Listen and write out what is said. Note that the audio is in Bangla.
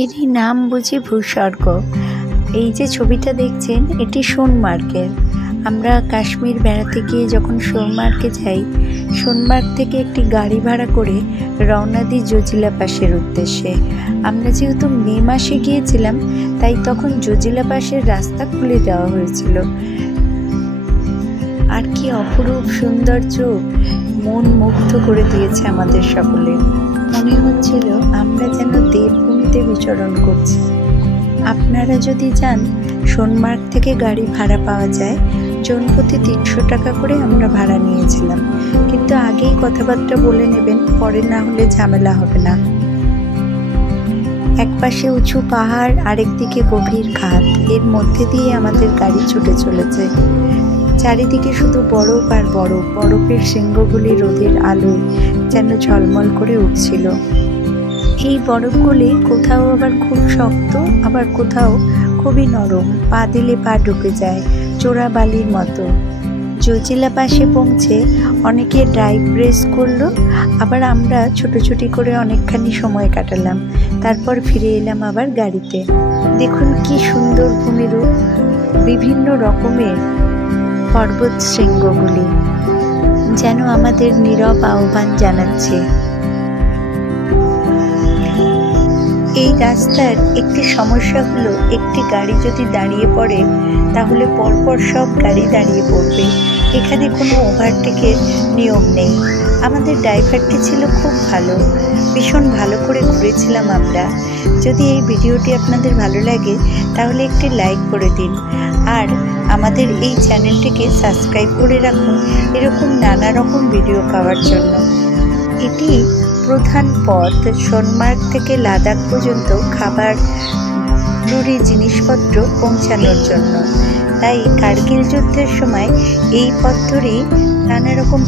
এরই নাম বুঝি ভূস্বর্গ। এই যে ছবিটা দেখছেন এটি সোনমার্গের। আমরা কাশ্মীর বেড়াতে গিয়ে যখন সোনমার্গে যাই, সোনমার্গ থেকে একটি গাড়ি ভাড়া করে রওনা দিই জজিলা পাসের উদ্দেশ্যে। আমরা যেহেতু মে মাসে গিয়েছিলাম, তাই তখন জজিলা পাসের রাস্তা খুলে দেওয়া হয়েছিল। আর কি অপরূপ সৌন্দর্য, মন মুগ্ধ করে দিয়েছে আমাদের সকলে। মনে হচ্ছিল আমরা যেন দেবভূমিতে বিচরণ করছি। আপনারা যদি যান, সোনমার্গ থেকে গাড়ি ভাড়া পাওয়া যায়। জনপ্রতি 300 টাকা করে আমরা ভাড়া নিয়েছিলাম, কিন্তু আগেই কথাবার্তা বলে নেবেন, পরে না হলে ঝামেলা হবে না। এক পাশে উঁচু পাহাড়, আরেকদিকে গভীর খাদ, এর মধ্যে দিয়ে আমাদের গাড়ি ছুটে চলেছে। চারিদিকে শুধু বরফ আর বরফ, বরফের শৃঙ্গগুলি রোদের আলোয় যেন ঝলমল করে উঠছিল। এই বরফগুলি কোথাও আবার খুব শক্ত, আবার কোথাও খুবই নরম, পা দিলে পা ঢুকে যায়, চোরা বালির মতো। জজিলা পাসে পৌঁছে অনেকে ড্রাইভ রেস করলো, আবার আমরা ছোটাছুটি করে অনেকখানি সময় কাটালাম। তারপর ফিরে এলাম আবার গাড়িতে। দেখুন কি সুন্দর ভূমিরূপ, বিভিন্ন রকমের পর্বত শৃঙ্গগুলি যেন আমাদের নীরব আহ্বান জানাচ্ছে। এই রাস্তার একটি সমস্যা হলো, একটি গাড়ি যদি দাঁড়িয়ে পড়ে তাহলে পরপর সব গাড়ি দাঁড়িয়ে পড়বে। এখানে কোনো ওভারটেকের নিয়ম নেই। আমাদের ড্রাইভারটি ছিল খুব ভালো, ভীষণ ভালো করে ঘুরেছিলাম আমরা। যদি এই ভিডিওটি আপনাদের ভালো লাগে তাহলে একটি লাইক করে দিন, আর আমাদের এই চ্যানেলটিকে সাবস্ক্রাইব করে রাখুন এরকম নানা রকম ভিডিও পাওয়ার জন্য। এটি প্রধান পথ সোনমার্গ থেকে লাদাখ পর্যন্ত খাবার, জরুরি জিনিসপত্র পৌঁছানোর জন্য। তাই কার্গিল যুদ্ধের সময় এই পথ ধরেই নানা রকম